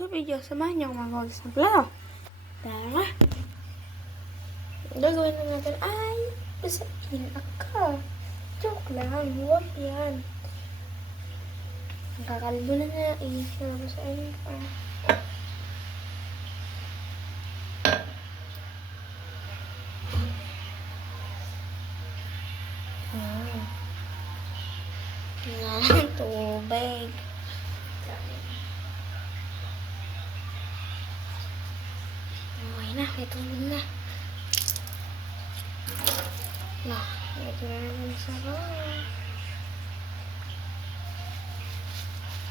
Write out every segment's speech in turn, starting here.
sa video. Samahan niyo akong magawalis ng plano. Tara. Gagawin na natin ay basahin ako. Joke lang. Huwag yan. Nakakalbo na nga eh. Basahin ko. Tubig. Okay na, may tubig na. Ito na naman sa bawah.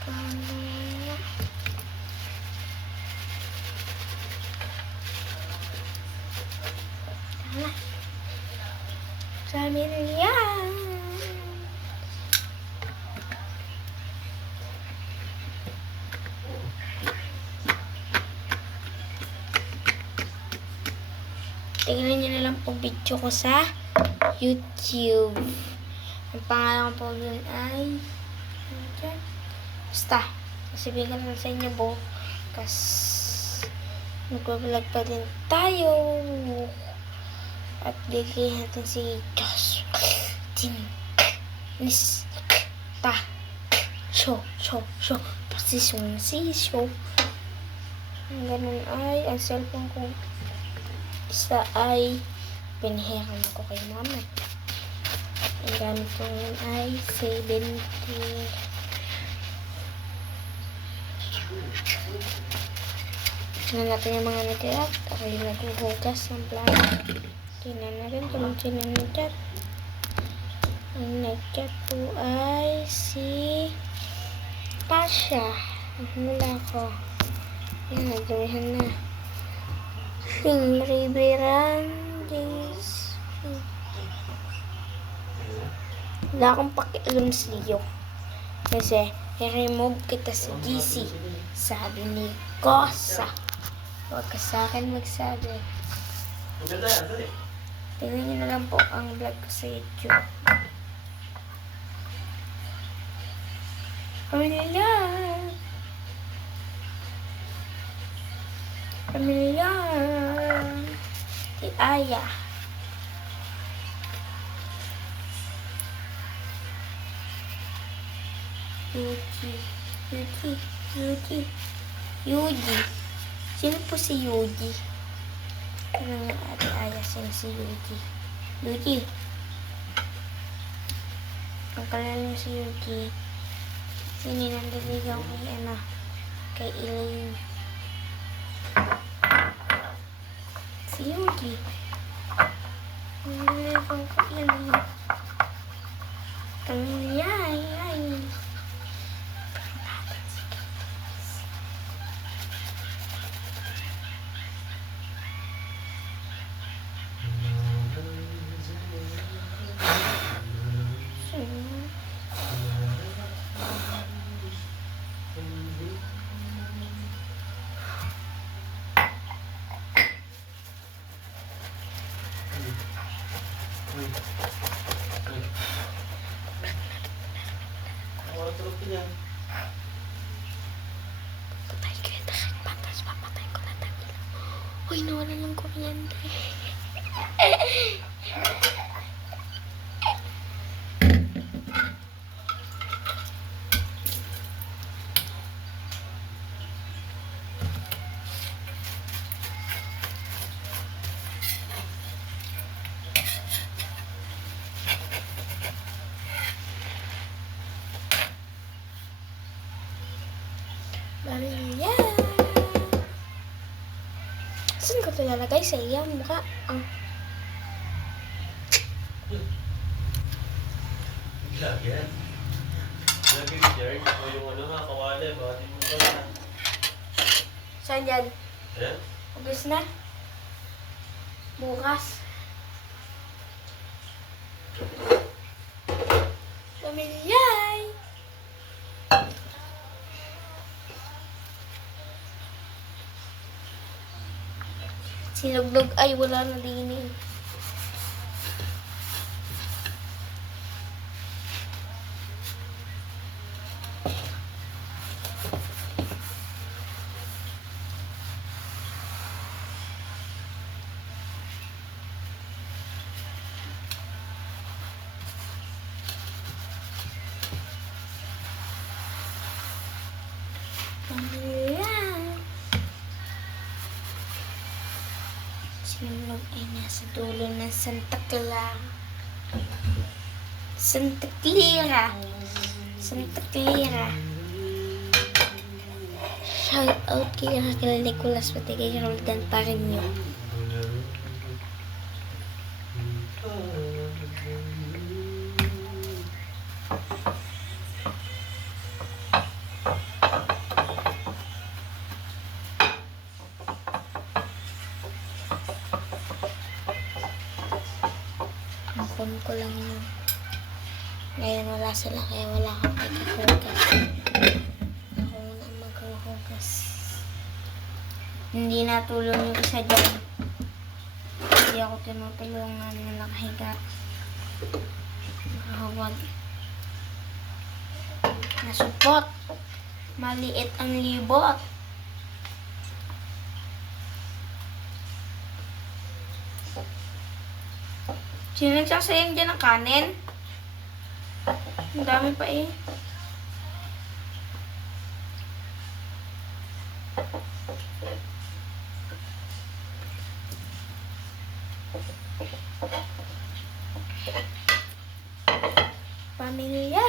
Kaya. Tara. Sabi na yan. Tingnan nyo na lang po video ko sa YouTube. Ang pangalan ko po yun ay basta. Sasabihin ko na sa inyo bukas. Mag-vlog pa din tayo. At bigyan natin si Josh. Posisyon. Ang ganun ay ang cellphone ko. Isa ay pinahiram ko kay mama. Ang gamit ko ngayon ay 70. Tignan natin yung mga natira. Ako yung naghuhugas ng plano. Tignan natin kung sino nag-chat. Ang nag-chat po ay si Tasha. Wala ko. Yan, nagdamihan na. Riverandis. Wala akong pakialam sa iyo. Kasi, i-remove kita sa GC. Sabi ni Kosa. Huwag ka sa akin magsabi. Tingnan nyo na lang po ang vlog ko sa YouTube. Pamilyar. Si Aya. Yuji. Sino po si Yuji? Ano nga ate Aya? Sino si Yuji? Yuji. Ang kalala niyo si Yuji. Sino nandaligaw kay Elaine. Si Yuji. Ang nalipang ko yan. Ay. Patay ko yung takit patas. Papatay ko na tangila. Uy, nawala ng kuryente. Maria. Saan ko ito lalagay? Sa iyang mukha. Lagyan. Lagyan Jerry. Ako yung kawali. Bakit mo ba na? Saan yan? Eh? Ubus na? Bukas? Pamilyay! Sinuglog ay wala na din eh. itlog ay nasa dulo ng Santa Clara. Santa Clara. Santa Clara. Shout out kay Raquel Nicolas pati kay Roldan Pareño. Ampun ko lang yun. Ngayon wala sila kaya wala akong pagkakugas. Ako muna ang maghuhugas. Hindi natulong yung isa dyan. Hindi ako tinutulungan na nakahiga. Nakahawag. Nasupot. Maliit ang libot. Sino nagsasayang dyan ng kanin? Ang dami pa eh. Pamilya!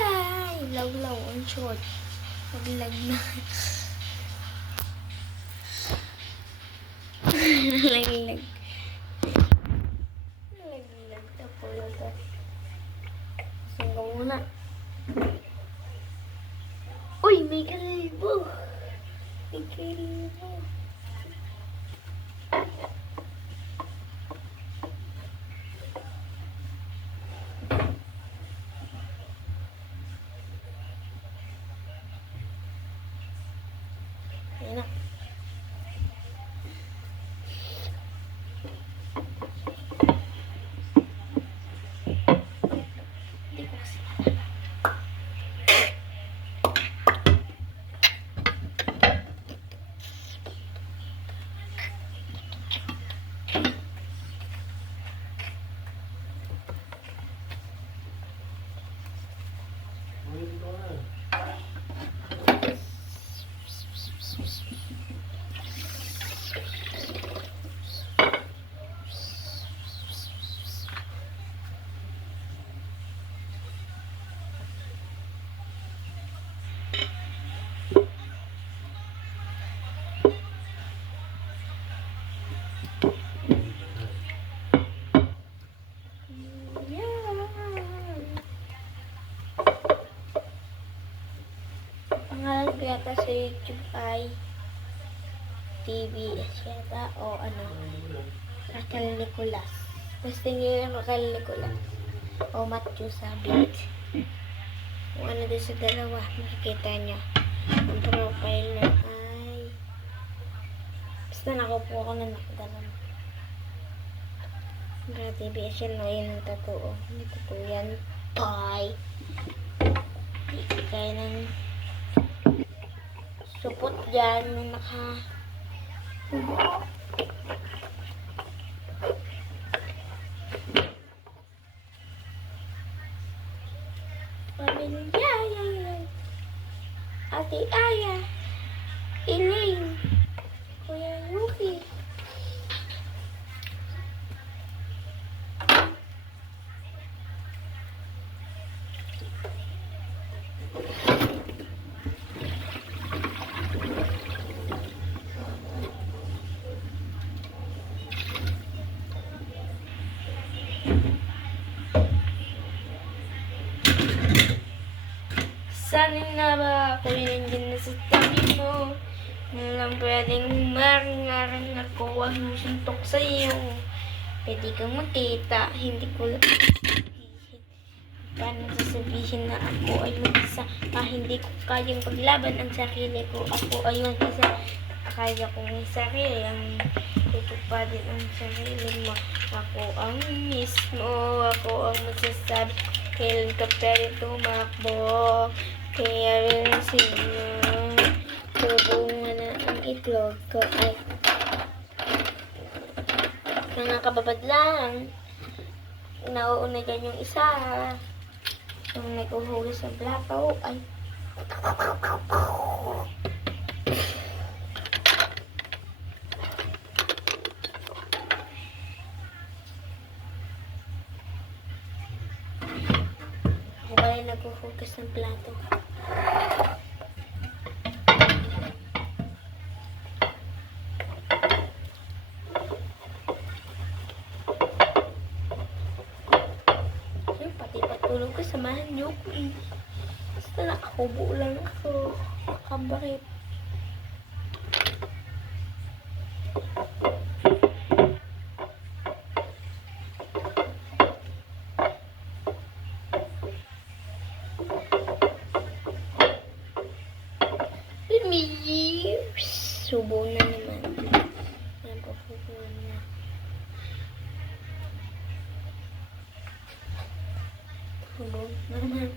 Ilaw-law ang short. Maglag na. Laglag. Laglag. Tapos na. Singga muna. Uy! May kalibo! May kalibo! Ayan na. Hindi ko kasi pangalan ko yata sa YouTube ay TVS yata o ano Raquel Nicolas. Basta nyo yung Raquel Nicolas o Matthew Sabit. Kung ano din sa dalawa, makikita nyo. Ang profile na ay basta nakupo ako na nakadalam. TVS yan, no? Yun ang totoo. Hindi totoo yan. Bye! Hindi kaya ng supot dyan na naka Pamilya Ate Aya Elaine Kuya Yuki sana na ba ako nandiyan na sa tabi mo na lang pwedeng humarang-arang ako ang suntok sa'yo. Pwede kang magkita, hindi ko lang paano sasabihin na ako ay mag-isa hindi ko kayang paglaban ang sarili ko. Ako ay mag-isa, kaya kong sarili ang tutupadin ang sarili mo. Ako ang mismo, ako ang magsasabi kailan ka pwede tumakbo. Kaya rin sino tubungan na ang itlog ko ay mga kababad lang. Nauuna dyan yung isa. Yung nag-uhugas sa plato ay nagpo-focus ng plato. Yung pati patulog ko, samahan niyo ko eh. Basta nakahubo lang ako. Kabakit. Subo na naman. Yan po subo na. Subo na naman.